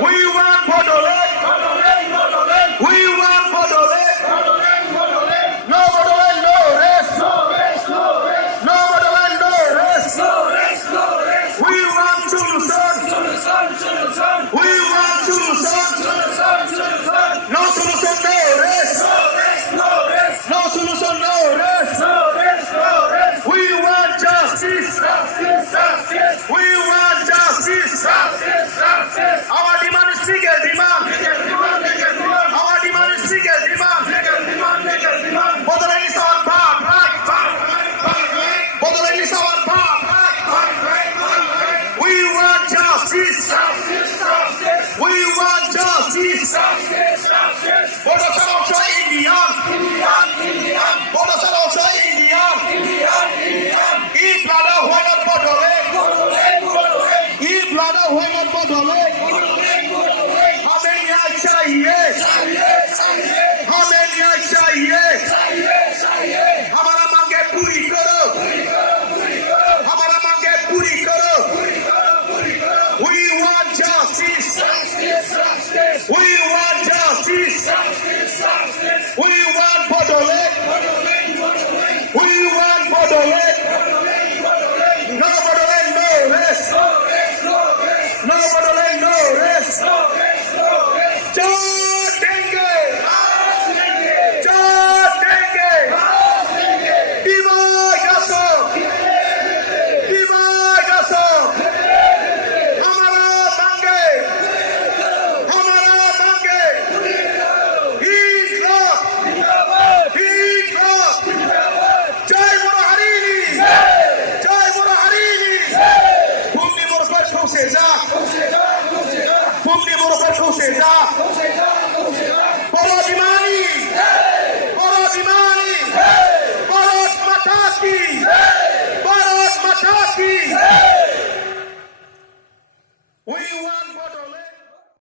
We want Bodoland. We want Bodoland. No Bodoland, no rest. No Bodoland, no rest. We want solution. We want solution. No solution, no rest. No solution, no rest. We want justice. We want justice. Our demand is legal demand. Our demand is legal demand. Bodoland is our birthright. Bodoland is our birthright. We want justice. We want justice. Bodoland also Indian. Bodoland also Indian. Eat brother, why not Bodoland? Eat brother, why not Bodoland? हमें न्याय चाहिए, हमें न्याय चाहिए, हमारा मांगे पूरी करो, हमारा मांगे पूरी करो. We want justice. We want justice. We want Bodoland. We want Bodoland. No Bodoland, no rest. No Bodoland, no rest. Chot देंगे, चोट देंगे. दिमाग असम, दिमाग असम. हमारा मांगे, इंकलाब, इंकलाब. जय मुरारी, जय Murari. Bumni Morofar Khoseza, Bumni Morofar Khoseza.